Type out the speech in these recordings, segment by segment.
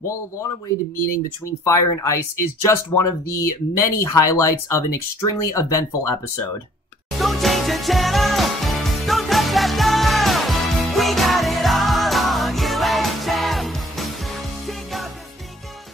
While a long-awaited meeting between Fire and Ice is just one of the many highlights of an extremely eventful episode. Don't change the channel, don't touch that dial. We got it all on UHF. Take off your sneakers.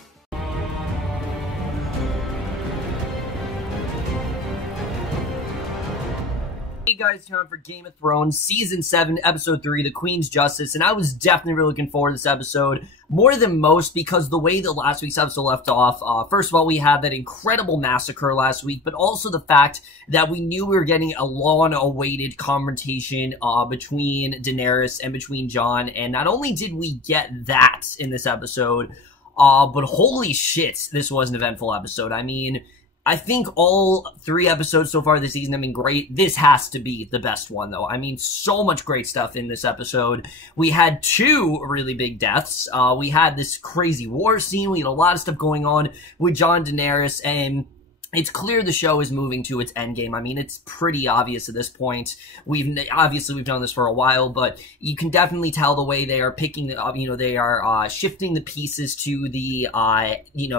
Hey guys, time for Game of Thrones Season 7, Episode 3, The Queen's Justice, and I was definitely really looking forward to this episode, more than most, because the way that last week's episode left off, first of all, we had that incredible massacre last week, but also the fact that we knew we were getting a long-awaited confrontation between Daenerys and between Jon, and not only did we get that in this episode, but holy shit, this was an eventful episode. I mean, I think all 3 episodes so far this season have been great. This has to be the best one, though. I mean, so much great stuff in this episode. We had 2 really big deaths. We had this crazy war scene. We had a lot of stuff going on with Jon and Daenerys, and it's clear the show is moving to its endgame. I mean, it's pretty obvious at this point. Obviously we've done this for a while, but you can definitely tell the way they are picking, they are shifting the pieces to the,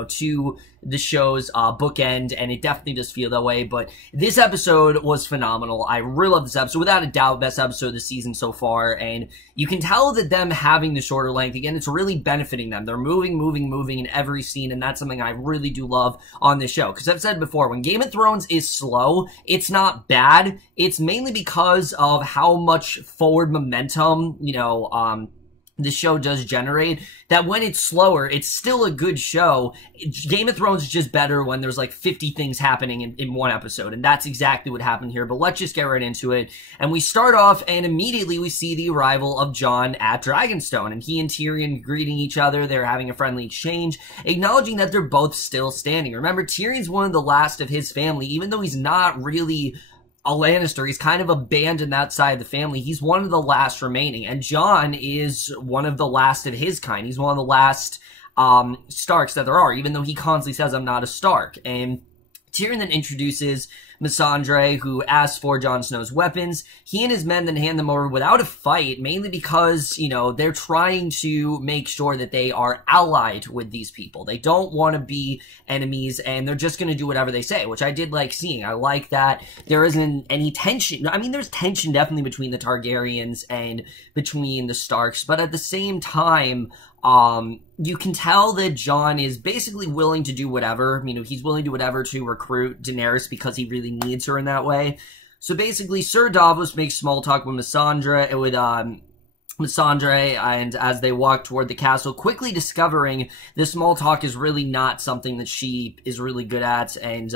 to the show's bookend, and it definitely does feel that way. But this episode was phenomenal. I really love this episode. Without a doubt, best episode of the season so far, and you can tell that them having the shorter length, again, it's really benefiting them. They're moving in every scene, and that's something I really do love on this show. Because I've said before, when Game of Thrones is slow, it's not bad. It's mainly because of how much forward momentum, the show does generate, that when it's slower, it's still a good show. Game of Thrones is just better when there's like 50 things happening in one episode, and that's exactly what happened here. But let's just get right into it. And we start off, and immediately we see the arrival of Jon at Dragonstone, and he and Tyrion greeting each other. They're having a friendly exchange, acknowledging that they're both still standing. Remember, Tyrion's one of the last of his family, even though he's not really a Lannister. He's kind of abandoned that side of the family. He's one of the last remaining, and Jon is one of the last of his kind. He's one of the last Starks that there are, even though he constantly says, I'm not a Stark. And Tyrion then introduces Missandre, who asks for Jon Snow's weapons. He and his men then hand them over without a fight, mainly because, they're trying to make sure that they are allied with these people. They don't want to be enemies, and they're just going to do whatever they say, which I did like seeing. I like that there isn't any tension. I mean, there's tension definitely between the Targaryens and between the Starks, but at the same time, you can tell that Jon is basically willing to do whatever. He's willing to do whatever to recruit Daenerys because he really needs her in that way. So basically, Sir Davos makes small talk with Missandre, and as they walk toward the castle, quickly discovering this small talk is really not something that she is really good at, and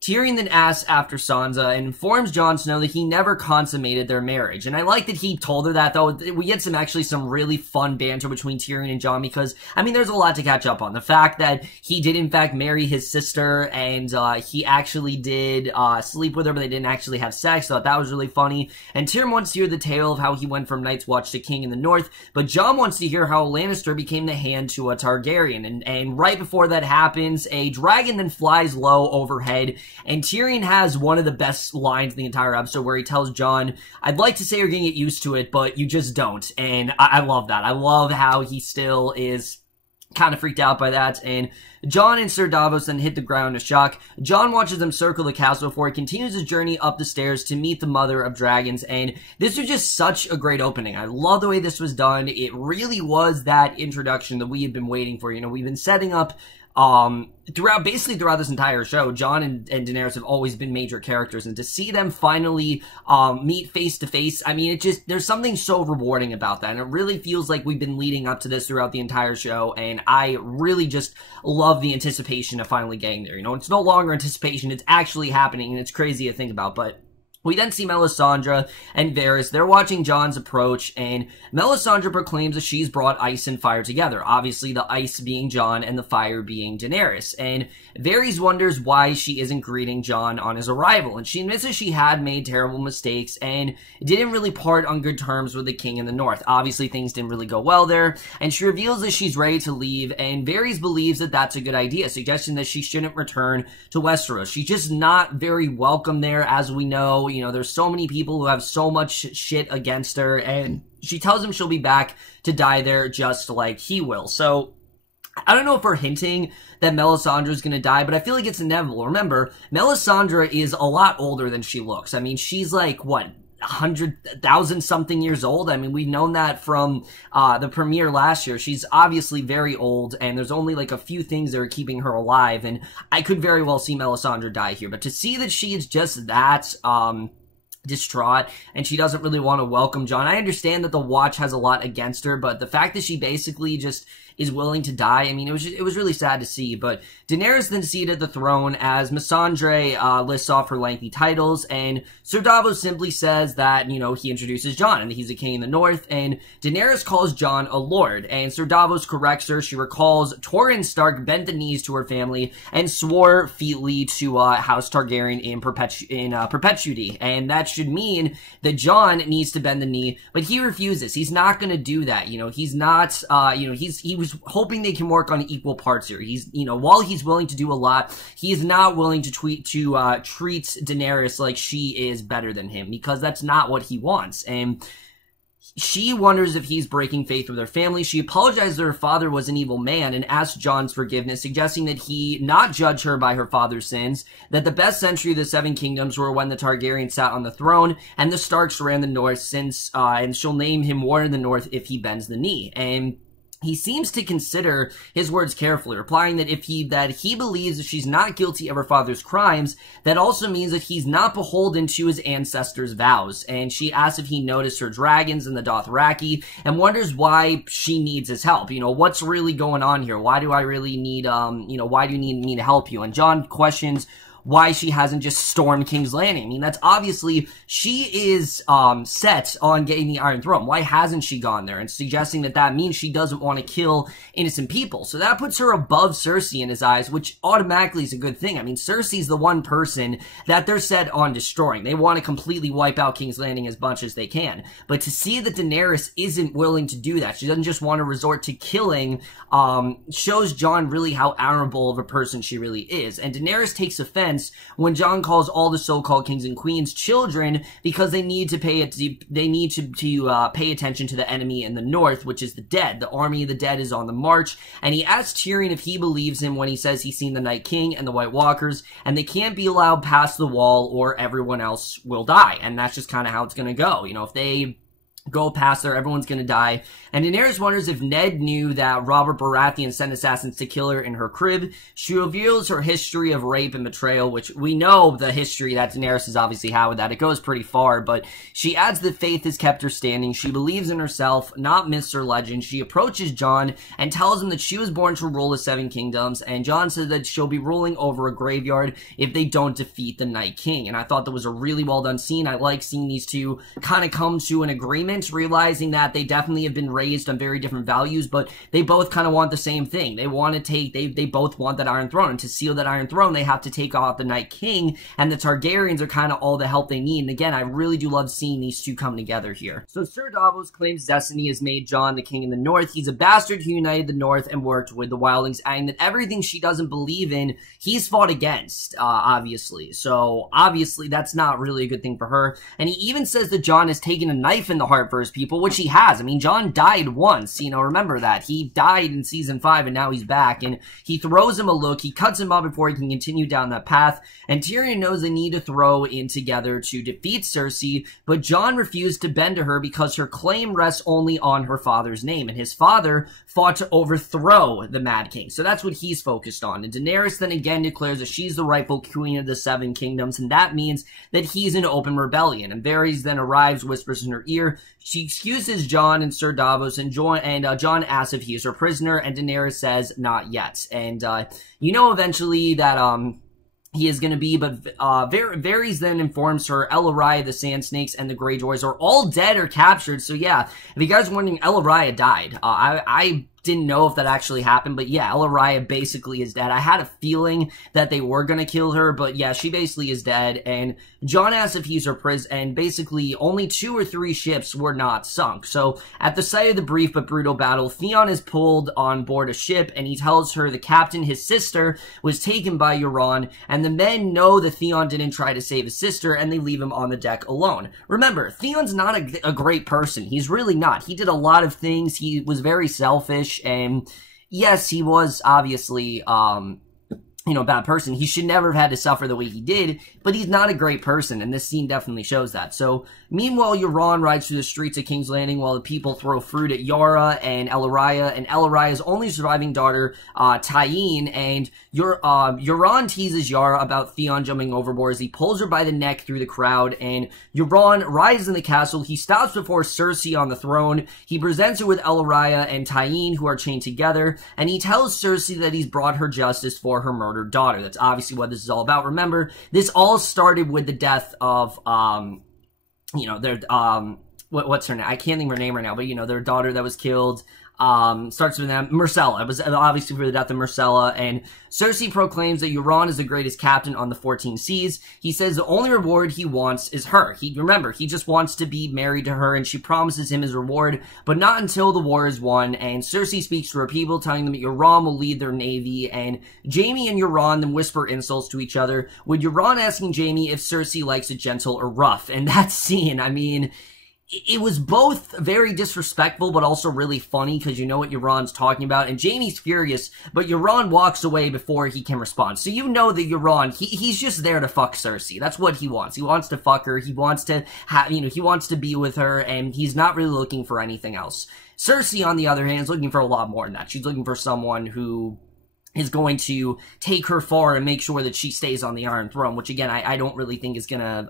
Tyrion then asks after Sansa and informs Jon Snow that he never consummated their marriage. And I like that he told her that, though. We get some really fun banter between Tyrion and Jon because, there's a lot to catch up on. The fact that he did, in fact, marry his sister, and he actually did sleep with her, but they didn't actually have sex. So that was really funny. And Tyrion wants to hear the tale of how he went from Night's Watch to King in the North, but Jon wants to hear how a Lannister became the hand to a Targaryen. And right before that happens, a dragon then flies low overhead, and Tyrion has one of the best lines in the entire episode where he tells Jon, I'd like to say you're going to get used to it, but you just don't. And I love that. I love how he still is kind of freaked out by that. And Jon and Sir Davos then hit the ground in shock. Jon watches them circle the castle before he continues his journey up the stairs to meet the Mother of Dragons. And this was just such a great opening. I love the way this was done. It really was that introduction that we had been waiting for. We've been setting up throughout this entire show. Jon and Daenerys have always been major characters, and to see them finally meet face to face, there's something so rewarding about that, and it really feels like we've been leading up to this throughout the entire show, and I really just love the anticipation of finally getting there. It's no longer anticipation, it's actually happening, and it's crazy to think about. But we then see Melisandre and Varys. They're watching Jon's approach, and Melisandre proclaims that she's brought ice and fire together. Obviously, the ice being Jon and the fire being Daenerys. And Varys wonders why she isn't greeting Jon on his arrival. And she admits that she had made terrible mistakes and didn't really part on good terms with the king in the north. Obviously, things didn't really go well there. And she reveals that she's ready to leave, and Varys believes that that's a good idea, suggesting that she shouldn't return to Westeros. She's just not very welcome there, as we know. There's so many people who have so much shit against her, and she tells him she'll be back to die there just like he will. So I don't know if we're hinting that Melisandre is going to die, but I feel like it's inevitable. Remember, Melisandre is a lot older than she looks. I mean, she's like, what, 100,000 something years old? I mean, we've known that from the premiere last year. She's obviously very old, and there's only like a few things that are keeping her alive, and I could very well see Melisandre die here. But to see that she is just that distraught and she doesn't really want to welcome Jon, I understand that the Watch has a lot against her, but the fact that she basically just is willing to die, I mean, it was really sad to see. But Daenerys then seated at the throne as Melisandre lists off her lengthy titles, and Ser Davos simply says that, you know, he introduces Jon and he's a king in the north, and Daenerys calls Jon a lord, and Ser Davos corrects her. She recalls Torrhen Stark bent the knees to her family and swore featly to House Targaryen in perpetuity, and that should mean that Jon needs to bend the knee, but he refuses. He's not going to do that. You know, he's not, he was hoping they can work on equal parts here. He's, you know, while he's willing to do a lot, he is not willing to treat Daenerys like she is better than him, because that's not what he wants. And she wonders if he's breaking faith with her family. She apologizes that her father was an evil man and asks Jon's forgiveness, suggesting that he not judge her by her father's sins, that the best century of the Seven Kingdoms were when the Targaryens sat on the throne and the Starks ran the north, since and she'll name him Warden of the North if he bends the knee. And he seems to consider his words carefully, replying that he believes that she's not guilty of her father's crimes, that also means that he's not beholden to his ancestors' vows. And she asks if he noticed her dragons and the Dothraki, and wonders why she needs his help. You know, what's really going on here? Why do I really need, why do you need me to help you? And Jon questions why she hasn't just stormed King's Landing. I mean, that's obviously, she is set on getting the Iron Throne. Why hasn't she gone there? And suggesting that that means she doesn't want to kill innocent people. So that puts her above Cersei in his eyes, which automatically is a good thing. I mean, Cersei's the one person that they're set on destroying. They want to completely wipe out King's Landing as much as they can. But to see that Daenerys isn't willing to do that, she doesn't just want to resort to killing, shows Jon really how honorable of a person she really is. And Daenerys takes offense when Jon calls all the so-called kings and queens children, because they need to pay pay attention to the enemy in the north, which is the dead. The army of the dead is on the march, and he asks Tyrion if he believes him when he says he's seen the Night King and the White Walkers, and they can't be allowed past the wall or everyone else will die. And that's just kind of how it's going to go. You know, if they go past there, everyone's gonna die. And Daenerys wonders if Ned knew that Robert Baratheon sent assassins to kill her in her crib. She reveals her history of rape and betrayal, which we know the history that Daenerys has obviously had with that. It goes pretty far, but she adds that faith has kept her standing. She believes in herself, not myths or legends. She approaches Jon and tells him that she was born to rule the Seven Kingdoms, and Jon says that she'll be ruling over a graveyard if they don't defeat the Night King. And I thought that was a really well done scene. I like seeing these two kind of come to an agreement, realizing that they definitely have been raised on very different values, but they both kind of want the same thing. They want to take, they both want that Iron Throne, and to seal that Iron Throne, they have to take out the Night King, and the Targaryens are kind of all the help they need. And again, I really do love seeing these two come together here. So Ser Davos claims destiny has made Jon the king in the north. He's a bastard who united the north and worked with the wildlings, adding that everything she doesn't believe in, he's fought against, obviously. So obviously that's not really a good thing for her. And he even says that Jon has taken a knife in the heart for his people, which he has. I mean, Jon died once, you know, remember that. He died in season 5 and now he's back, and he throws him a look. He cuts him off before he can continue down that path, and Tyrion knows they need to throw in together to defeat Cersei, but Jon refused to bend to her because her claim rests only on her father's name, and his father fought to overthrow the Mad King. So that's what he's focused on. And Daenerys then again declares that she's the rightful queen of the Seven Kingdoms, and that means that he's in open rebellion. And Varys then arrives, whispers in her ear. She excuses Jon and Ser Davos, and Jon asks if he is her prisoner, and Daenerys says not yet. And you know eventually that he is going to be, but Varys then informs her El Araya, the Sand Snakes, and the Greyjoys are all dead or captured. So yeah, if you guys are wondering, El Araya died. I didn't know if that actually happened, but yeah, El Araya basically is dead. I had a feeling that they were gonna kill her, but yeah, she basically is dead. And Jon asks if he's her prisoner, and basically only 2 or 3 ships were not sunk. So at the sight of the brief but brutal battle, Theon is pulled on board a ship, and he tells her the captain, his sister, was taken by Euron, and the men know that Theon didn't try to save his sister, and they leave him on the deck alone. Remember, Theon's not a great person. He's really not. He did a lot of things. He was very selfish, and yes, he was obviously, a bad person. He should never have had to suffer the way he did, but he's not a great person, and this scene definitely shows that. So, meanwhile, Euron rides through the streets of King's Landing while the people throw fruit at Yara and Elaria's only surviving daughter, Tyene, and Euron teases Yara about Theon jumping overboard as he pulls her by the neck through the crowd, and Euron rides in the castle. He stops before Cersei on the throne. He presents her with Elaria and Tyene, who are chained together, and he tells Cersei that he's brought her justice for her murdered daughter. That's obviously what this is all about. Remember, this all started with the death of, what's her name? I can't think of her name right now, but, their daughter that was killed. Starts with them. Myrcella. It was obviously for the death of Myrcella, and Cersei proclaims that Euron is the greatest captain on the 14 seas. He says the only reward he wants is her. He just wants to be married to her, and she promises him his reward, but not until the war is won, and Cersei speaks to her people, telling them that Euron will lead their navy, and Jaime and Euron then whisper insults to each other, with Euron asking Jaime if Cersei likes it gentle or rough. And that scene, it was both very disrespectful, but also really funny, because you know what Euron's talking about, and Jaime's furious, but Euron walks away before he can respond. So you know that Euron, he's just there to fuck Cersei. That's what he wants. He wants to fuck her, he wants to have, he wants to be with her, and he's not really looking for anything else. Cersei, on the other hand, is looking for a lot more than that. She's looking for someone who is going to take her far and make sure that she stays on the Iron Throne, which again, I don't really think is gonna,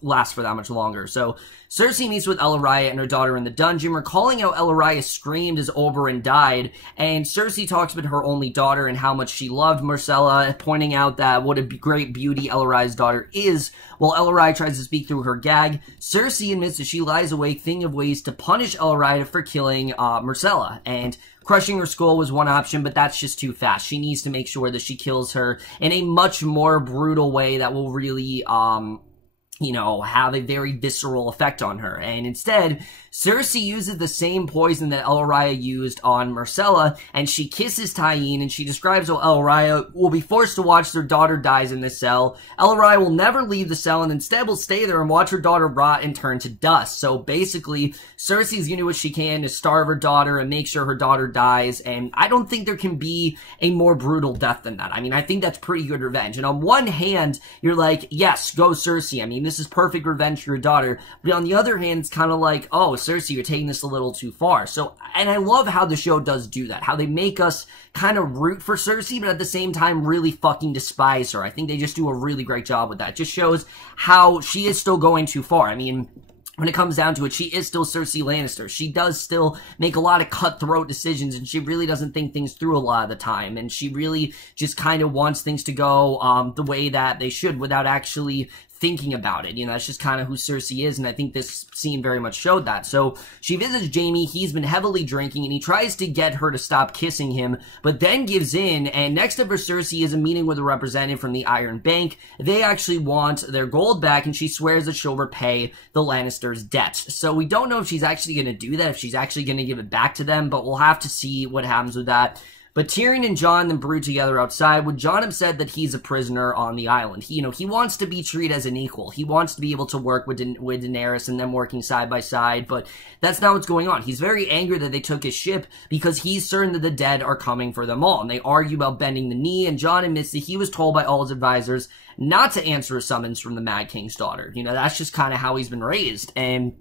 last for that much longer. So, Cersei meets with Elaria and her daughter in the dungeon, recalling how Elaria screamed as Oberyn died, and Cersei talks about her only daughter and how much she loved Myrcella, pointing out that what a great beauty Elaria's daughter is, while Elaria tries to speak through her gag. Cersei admits that she lies awake thinking of ways to punish Elaria for killing, Myrcella, and crushing her skull was one option, but that's just too fast. She needs to make sure that she kills her in a much more brutal way that will really, have a very visceral effect on her. And instead, Cersei uses the same poison that Elaria used on Myrcella, and she kisses Tyene, and she describes how Elaria will be forced to watch their daughter dies in the cell. Elaria will never leave the cell, and instead will stay there and watch her daughter rot and turn to dust. So basically, Cersei's gonna do what she can to starve her daughter and make sure her daughter dies, and I don't think there can be a more brutal death than that. I think that's pretty good revenge. And on one hand, you're like, yes, go Cersei. This is perfect revenge for your daughter. But on the other hand, it's kind of like, oh, Cersei, you're taking this a little too far. So, and I love how the show does do that. How they make us kind of root for Cersei, but at the same time really fucking despise her. I think they just do a really great job with that. It just shows how she is still going too far. When it comes down to it, she is still Cersei Lannister. She does still make a lot of cutthroat decisions, and she really doesn't think things through a lot of the time, and she really just kind of wants things to go the way that they should without actually thinking about it. That's just kind of who Cersei is, and I think this scene very much showed that. So, she visits Jaime, he's been heavily drinking, and he tries to get her to stop kissing him, but then gives in, and next up for Cersei is a meeting with a representative from the Iron Bank. They actually want their gold back, and she swears that she'll repay the Lannisters' debt. So, we don't know if she's actually going to do that, if she's actually going to give it back to them, but we'll have to see what happens with that. But Tyrion and Jon then brew together outside, with Jon upset that he's a prisoner on the island. He wants to be treated as an equal. He wants to be able to work with Daenerys and them working side by side, but that's not what's going on. He's very angry that they took his ship because he's certain that the dead are coming for them all. And they argue about bending the knee, and Jon admits that he was told by all his advisors not to answer a summons from the Mad King's daughter. That's just kind of how he's been raised. And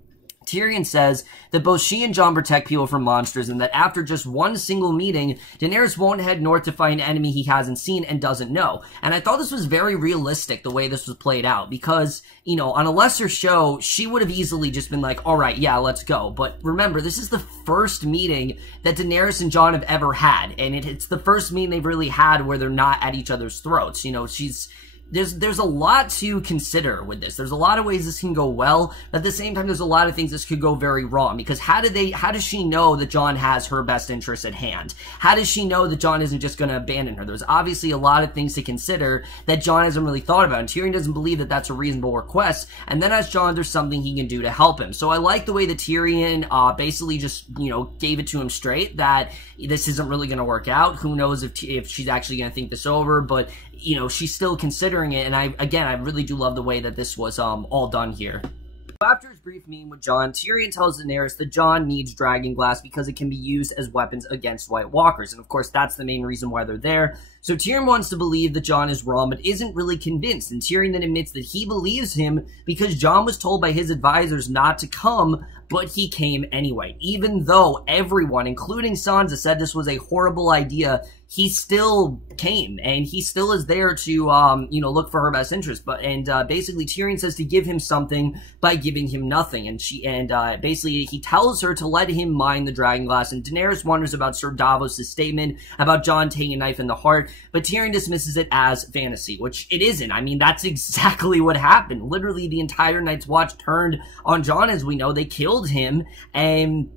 Tyrion says that both she and Jon protect people from monsters, and that after just one single meeting, Daenerys won't head north to find an enemy he hasn't seen and doesn't know. And I thought this was very realistic, the way this was played out, because, on a lesser show, she would have easily just been like, alright, yeah, let's go. But remember, this is the first meeting that Daenerys and Jon have ever had, and it's the first meeting they've really had where they're not at each other's throats. There's a lot to consider with this. There's a lot of ways this can go well, but at the same time, there's a lot of things this could go very wrong, because how does she know that Jon has her best interests at hand? How does she know that Jon isn't just going to abandon her? There's obviously a lot of things to consider that Jon hasn't really thought about, and Tyrion doesn't believe that that's a reasonable request, and then asks Jon there's something he can do to help him. So I like the way that Tyrion, basically just, gave it to him straight, that this isn't really going to work out. Who knows if she's actually going to think this over, but she's still considering it, and I really do love the way that this was all done here. After his brief meeting with Jon, Tyrion tells Daenerys that Jon needs dragon glass because it can be used as weapons against White Walkers, and of course that's the main reason why they're there. So Tyrion wants to believe that Jon is wrong, but isn't really convinced, and Tyrion then admits that he believes him because Jon was told by his advisors not to come, but he came anyway. Even though everyone, including Sansa, said this was a horrible idea, he still came, and he still is there to, look for her best interest. Basically Tyrion says to give him something by giving him nothing, and basically he tells her to let him mine the dragon glass, and Daenerys wonders about Sir Davos' statement about Jon taking a knife in the heart, but Tyrion dismisses it as fantasy, which it isn't. I mean, that's exactly what happened. Literally, the entire Night's Watch turned on Jon, as we know. They killed him, and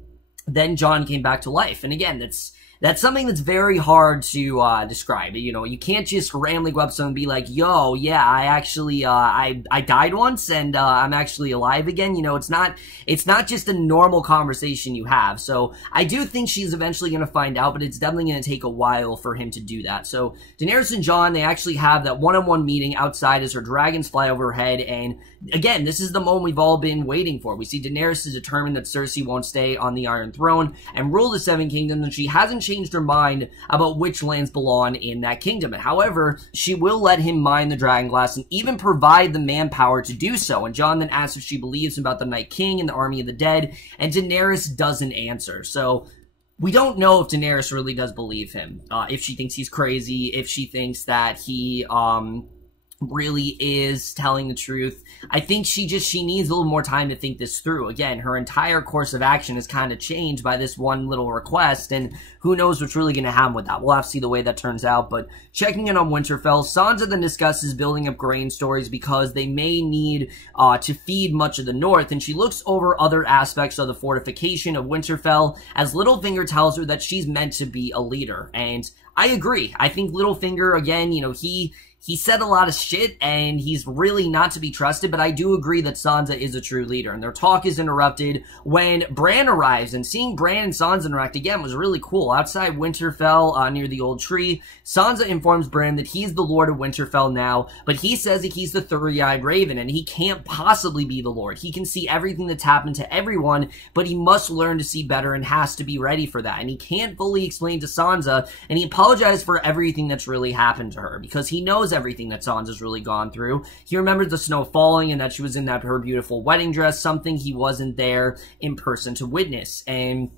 then Jon came back to life. And again, that's something that's very hard to describe. You can't just randomly go up to someone and be like, yo, yeah, I actually, I died once and I'm actually alive again. It's not just a normal conversation you have. So I do think she's eventually going to find out, but it's definitely going to take a while for him to do that. So Daenerys and Jon, they actually have that one-on-one meeting outside as her dragons fly overhead. And again, this is the moment we've all been waiting for. We see Daenerys is determined that Cersei won't stay on the Iron Throne and rule the Seven Kingdoms, and she hasn't changed her mind about which lands belong in that kingdom. However, she will let him mine the dragon glass and even provide the manpower to do so. And Jon then asks if she believes about the Night King and the Army of the Dead, and Daenerys doesn't answer. So we don't know if Daenerys really does believe him, if she thinks he's crazy, if she thinks that he really is telling the truth. I think she needs a little more time to think this through. Again, her entire course of action is kind of changed by this one little request, and who knows what's really going to happen with that. We'll have to see the way that turns out. But checking in on Winterfell, Sansa then discusses building up grain stores because they may need to feed much of the north, and she looks over other aspects of the fortification of Winterfell as Littlefinger tells her that she's meant to be a leader. And I agree. I think Littlefinger, again, he said a lot of shit, and he's really not to be trusted, but I do agree that Sansa is a true leader. And their talk is interrupted when Bran arrives, and seeing Bran and Sansa interact again was really cool. Outside Winterfell, near the old tree, Sansa informs Bran that he's the Lord of Winterfell now, but he says that he's the three-eyed raven, and he can't possibly be the Lord. He can see everything that's happened to everyone, but he must learn to see better and has to be ready for that. And he can't fully explain to Sansa, and he apologized for everything that's really happened to her, because he knows everything that Sansa's really gone through. He remembers the snow falling and that she was in her beautiful wedding dress, something he wasn't there in person to witness. And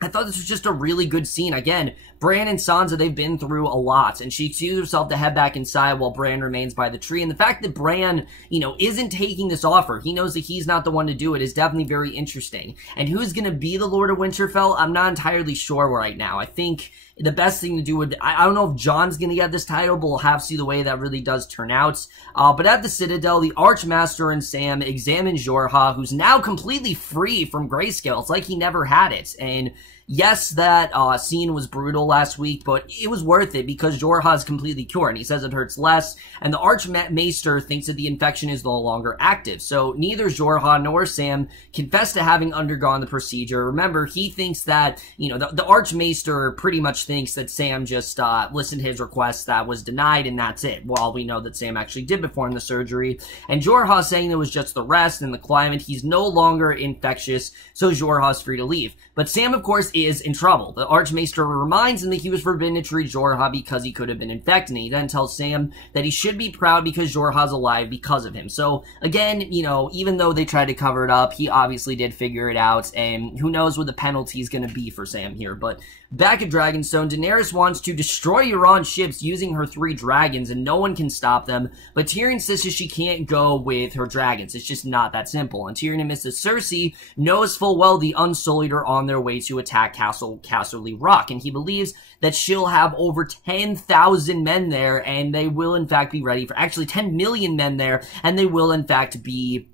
I thought this was just a really good scene. Again, Bran and Sansa, they've been through a lot, and she chooses herself to head back inside while Bran remains by the tree. And the fact that Bran, isn't taking this offer, he knows that he's not the one to do it, is definitely very interesting. And who's going to be the Lord of Winterfell? I'm not entirely sure right now. I think the best thing to do would, I don't know if Jon's going to get this title, but we'll have to see the way that really does turn out. But at the Citadel, the Archmaster and Sam examine Jorah, who's now completely free from grayscale. It's like he never had it. And yes, that scene was brutal last week, but it was worth it because Jorah is completely cured, and he says it hurts less, and the Archmaester thinks that the infection is no longer active. So neither Jorah nor Sam confess to having undergone the procedure. Remember, he thinks that, the Archmaester pretty much thinks that Sam just listened to his request that was denied, and that's it. Well, we know that Sam actually did perform the surgery, and Jorah saying it was just the rest and the climate. He's no longer infectious, so Jorah's free to leave. But Sam, of course, is in trouble. The Archmaester reminds him that he was forbidden to treat Jorah because he could have been infected, and he then tells Sam that he should be proud because Jorah's alive because of him. So, again, even though they tried to cover it up, he obviously did figure it out, and who knows what the penalty is going to be for Sam here. But back at Dragonstone, Daenerys wants to destroy Euron's ships using her 3 dragons, and no one can stop them, but Tyrion says that she can't go with her dragons. It's just not that simple, and Tyrion admits that Cersei knows full well the Unsullied are on their way to attack Casterly Rock, and he believes that she'll have over 10,000 men there, and they will in fact be ready for, actually 10 million men there, and they will in fact be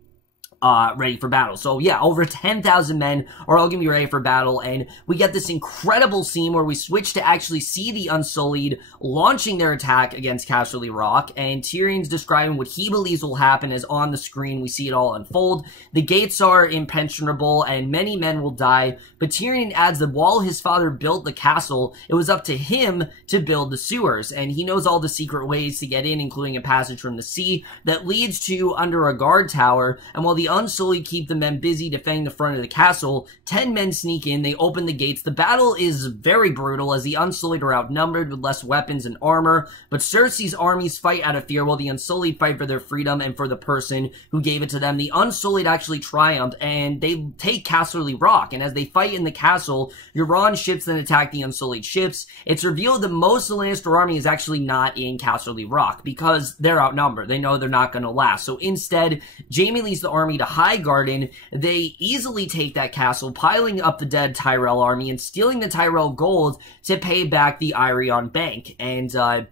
ready for battle. So yeah, over 10,000 men are all going to be ready for battle, and we get this incredible scene where we switch to actually see the Unsullied launching their attack against Casterly Rock, and Tyrion's describing what he believes will happen as on the screen we see it all unfold. The gates are impenetrable, and many men will die, but Tyrion adds that while his father built the castle, it was up to him to build the sewers, and he knows all the secret ways to get in, including a passage from the sea that leads to under a guard tower, and while the the Unsullied keep the men busy defending the front of the castle, 10 men sneak in, they open the gates. The battle is very brutal as the Unsullied are outnumbered with less weapons and armor, but Cersei's armies fight out of fear while the Unsullied fight for their freedom and for the person who gave it to them. The Unsullied actually triumph and they take Casterly Rock, and as they fight in the castle, Euron ships then attack the Unsullied ships. It's revealed that most of the Lannister army is actually not in Casterly Rock because they're outnumbered. They know they're not going to last. So instead, Jaime leads the army to Highgarden. They easily take that castle, piling up the dead Tyrell army and stealing the Tyrell gold to pay back the Irion Bank. And I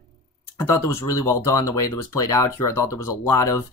thought that was really well done, the way that was played out here. I thought there was a lot of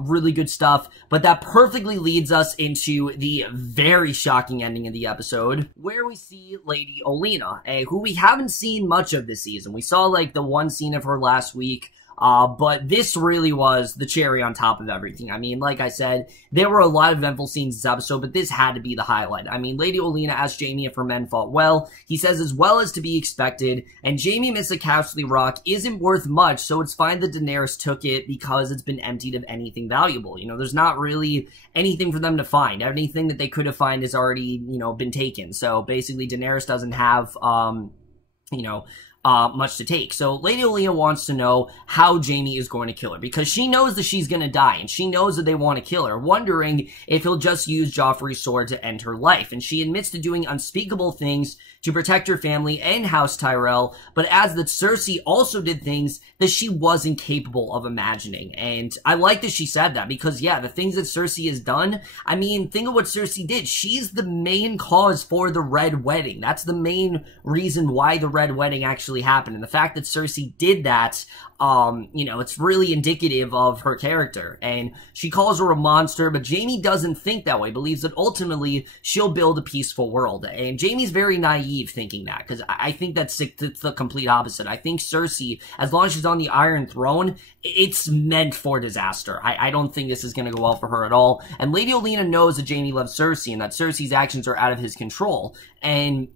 really good stuff, but that perfectly leads us into the very shocking ending of the episode, where we see Lady Olenna, who we haven't seen much of this season. We saw, like, the one scene of her last week, but this really was the cherry on top of everything. I mean, like I said, there were a lot of eventful scenes this episode, but this had to be the highlight. I mean, Lady Olenna asked Jaime if her men fought well. He says as well as to be expected, and Jaime admits that Casterly Rock isn't worth much, so it's fine that Daenerys took it because it's been emptied of anything valuable. You know, there's not really anything for them to find. Anything that they could have found has already, you know, been taken. So basically, Daenerys doesn't have, you know, much to take. So Lady Olenna wants to know how Jaime is going to kill her, because she knows that she's going to die, and she knows that they want to kill her, wondering if he'll just use Joffrey's sword to end her life. And she admits to doing unspeakable things to protect her family and House Tyrell, but adds that Cersei also did things that she wasn't capable of imagining. And I like that she said that, because yeah, the things that Cersei has done, I mean, think of what Cersei did. She's the main cause for the Red Wedding. That's the main reason why the Red Wedding actually happened. And the fact that Cersei did that, you know, it's really indicative of her character. And she calls her a monster, but Jaime doesn't think that way, believes that ultimately she'll build a peaceful world. And Jaime's very naive thinking that, because I think that's the complete opposite. I think Cersei, as long as she's on the Iron Throne, it's meant for disaster. I don't think this is going to go well for her at all. And Lady Olenna knows that Jaime loves Cersei and that Cersei's actions are out of his control. And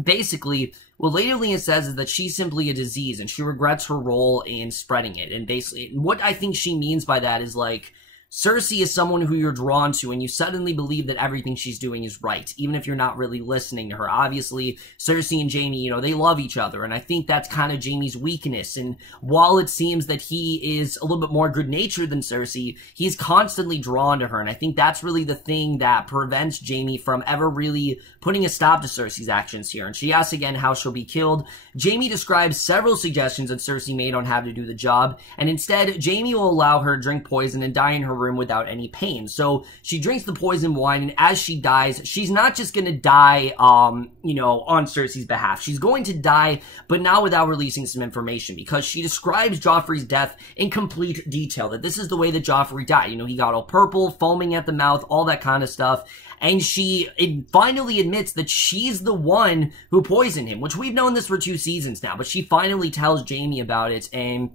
basically, what Lady Olenna says is that she's simply a disease and she regrets her role in spreading it. And basically, what I think she means by that is, like, Cersei is someone who you're drawn to and you suddenly believe that everything she's doing is right, even if you're not really listening to her. Obviously, Cersei and Jaime, you know, they love each other, and I think that's kind of Jaime's weakness. And while it seems that he is a little bit more good-natured than Cersei, he's constantly drawn to her, and I think that's really the thing that prevents Jaime from ever really putting a stop to Cersei's actions here. And she asks again how she'll be killed. Jaime describes several suggestions that Cersei made on how to do the job, and instead, Jaime will allow her to drink poison and die in her room without any pain. So she drinks the poison wine, and as she dies, she's not just gonna die, you know, on Cersei's behalf. She's going to die, but now without releasing some information, because she describes Joffrey's death in complete detail, that this is the way that Joffrey died. You know, he got all purple, foaming at the mouth, all that kind of stuff. And she finally admits that she's the one who poisoned him, which we've known this for 2 seasons now, but she finally tells Jaime about it, and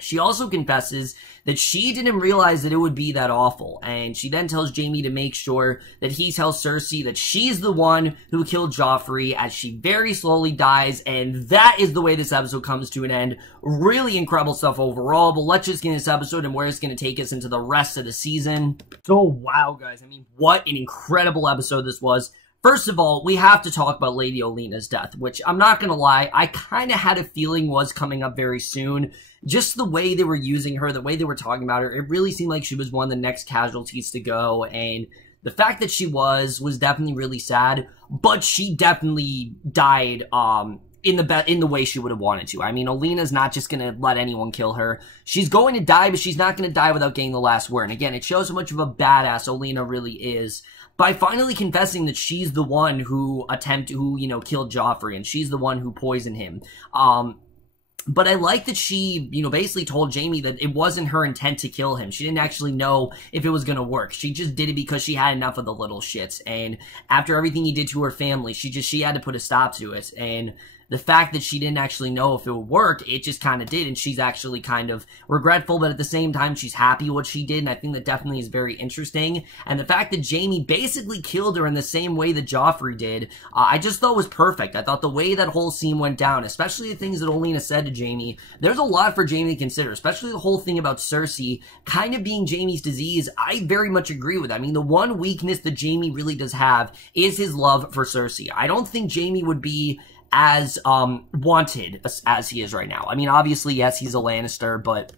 she also confesses that she didn't realize that it would be that awful. And she then tells Jaime to make sure that he tells Cersei that she's the one who killed Joffrey, as she very slowly dies. And that is the way this episode comes to an end. Really incredible stuff overall, but let's just get into this episode and where it's going to take us into the rest of the season. So wow, guys, I mean, what an incredible episode this was. First of all, we have to talk about Lady Olenna's death, which I'm not gonna lie, I kind of had a feeling was coming up very soon. Just the way they were using her, the way they were talking about her, it really seemed like she was one of the next casualties to go, and the fact that she was definitely really sad, but she definitely died, in the way she would have wanted to. I mean, Olenna's not just gonna let anyone kill her. She's going to die, but she's not gonna die without getting the last word. And again, it shows how much of a badass Olenna really is by finally confessing that she's the one who you know, killed Joffrey, and she's the one who poisoned him. But I like that she, you know, basically told Jaime that it wasn't her intent to kill him. She didn't actually know if it was gonna work. She just did it because she had enough of the little shits. And after everything he did to her family, she had to put a stop to it. And the fact that she didn't actually know if it would work, it just kind of did, and she's actually kind of regretful, but at the same time, she's happy what she did, and I think that definitely is very interesting. And the fact that Jaime basically killed her in the same way that Joffrey did, I just thought was perfect. I thought the way that whole scene went down, especially the things that Olenna said to Jaime, there's a lot for Jaime to consider, especially the whole thing about Cersei kind of being Jaime's disease. I very much agree with that. I mean, the one weakness that Jaime really does have is his love for Cersei. I don't think Jaime would be as wanted as he is right now. I mean, obviously, yes, he's a Lannister, but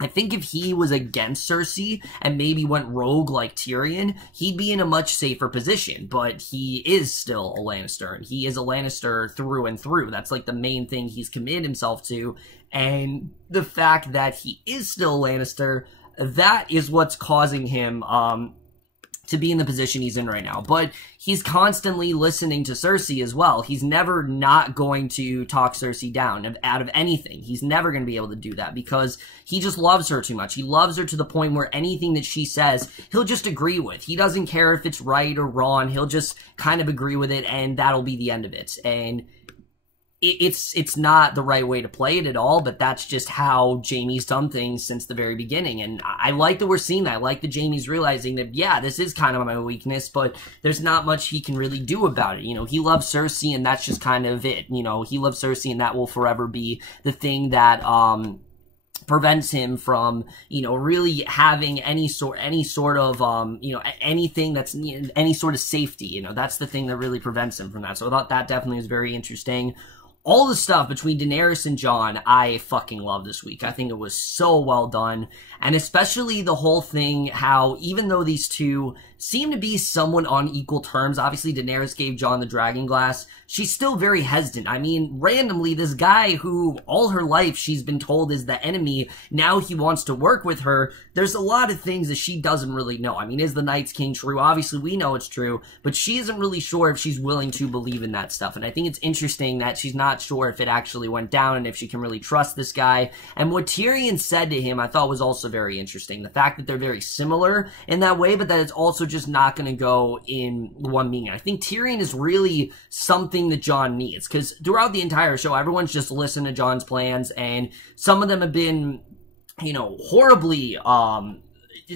I think if he was against Cersei and maybe went rogue like Tyrion, he'd be in a much safer position, but he is still a Lannister, and he is a Lannister through and through. That's like the main thing he's committed himself to, and the fact that he is still a Lannister, that is what's causing him to be in the position he's in right now. But he's constantly listening to Cersei as well. He's never not going to talk Cersei down out of anything. He's never going to be able to do that because he just loves her too much. He loves her to the point where anything that she says, he'll just agree with. He doesn't care if it's right or wrong. He'll just kind of agree with it, and that'll be the end of it. And it's not the right way to play it at all, but that's just how Jaime's done things since the very beginning. And I like that we're seeing that. I like that Jaime's realizing that, yeah, this is kind of my weakness, but there's not much he can really do about it. You know, he loves Cersei, and that's just kind of it. You know, he loves Cersei, and that will forever be the thing that, prevents him from, you know, really having any sort of, you know, anything that's, you know, any sort of safety. You know, that's the thing that really prevents him from that. So I thought that definitely was very interesting. All the stuff between Daenerys and Jon, I fucking love this week. I think it was so well done. And especially the whole thing, how even though these two seem to be somewhat on equal terms, obviously Daenerys gave Jon the dragon glass, she's still very hesitant. I mean, randomly, this guy who all her life she's been told is the enemy, now he wants to work with her. There's a lot of things that she doesn't really know. I mean, is the Night's King true? Obviously, we know it's true, but she isn't really sure if she's willing to believe in that stuff. And I think it's interesting that she's not sure if it actually went down and if she can really trust this guy. And what Tyrion said to him, I thought was also very interesting. The fact that they're very similar in that way, but that it's also just not going to go in one meaning. I think Tyrion is really something that Jon needs, because throughout the entire show, everyone's just listened to Jon's plans, and some of them have been, you know, horribly,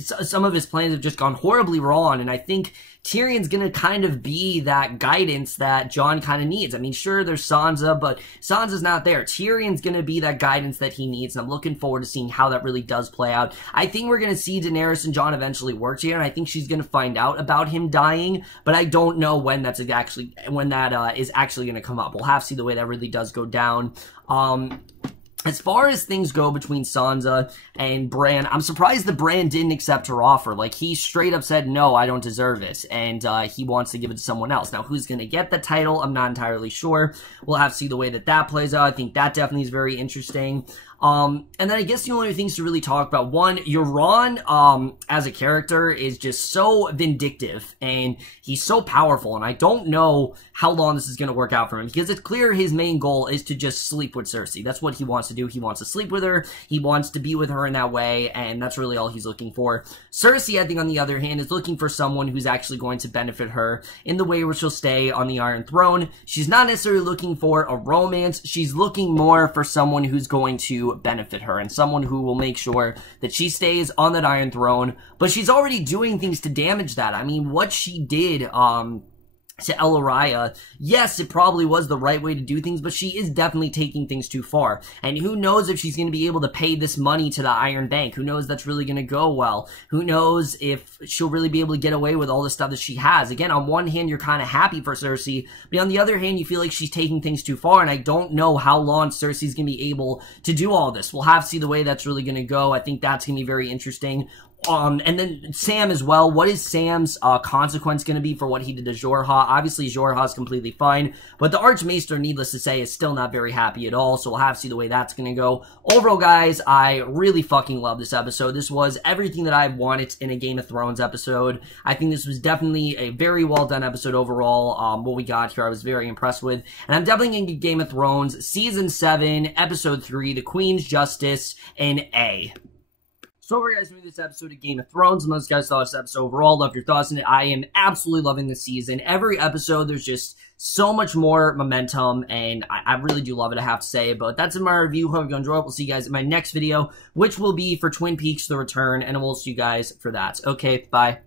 some of his plans have just gone horribly wrong, and I think Tyrion's gonna kind of be that guidance that Jon kind of needs. I mean, sure, there's Sansa, but Sansa's not there. Tyrion's gonna be that guidance that he needs, and I'm looking forward to seeing how that really does play out. I think we're gonna see Daenerys and Jon eventually work together, and I think she's gonna find out about him dying, but I don't know when that is actually gonna come up. We'll have to see the way that really does go down. As far as things go between Sansa and Bran, I'm surprised that Bran didn't accept her offer. Like, he straight up said, no, I don't deserve it, and he wants to give it to someone else. Now, who's going to get the title? I'm not entirely sure. We'll have to see the way that that plays out. I think that definitely is very interesting. And then I guess the only things to really talk about, one, Euron, as a character is just so vindictive, and he's so powerful, and I don't know how long this is going to work out for him, because it's clear his main goal is to just sleep with Cersei. That's what he wants to do. He wants to sleep with her, he wants to be with her in that way, and that's really all he's looking for. Cersei, I think, on the other hand, is looking for someone who's actually going to benefit her in the way where she'll stay on the Iron Throne. She's not necessarily looking for a romance, she's looking more for someone who's going to benefit her, and someone who will make sure that she stays on that Iron Throne, but she's already doing things to damage that. I mean, what she did, to Eloria, yes, it probably was the right way to do things, but she is definitely taking things too far. And who knows if she's going to be able to pay this money to the Iron Bank? Who knows that's really going to go well? Who knows if she'll really be able to get away with all the stuff that she has? Again, on one hand, you're kind of happy for Cersei, but on the other hand, you feel like she's taking things too far, and I don't know how long Cersei's going to be able to do all this. We'll have to see the way that's really going to go. I think that's going to be very interesting. And then Sam as well. What is Sam's consequence going to be for what he did to Jorah? Obviously, Jorah's completely fine, but the Archmaester, needless to say, is still not very happy at all, so we'll have to see the way that's going to go. Overall, guys, I really fucking love this episode. This was everything that I've wanted in a Game of Thrones episode. I think this was definitely a very well done episode overall. What we got here, I was very impressed with, and I'm definitely going to give Game of Thrones Season 7, Episode 3, The Queen's Justice, an A. So over guys, doing this episode of Game of Thrones, and those guys thought this episode overall, love your thoughts on it. I am absolutely loving this season. Every episode, there's just so much more momentum, and I really do love it, I have to say. But that's in my review. Hope you enjoyed it. We'll see you guys in my next video, which will be for Twin Peaks: The Return, and we'll see you guys for that. Okay, bye.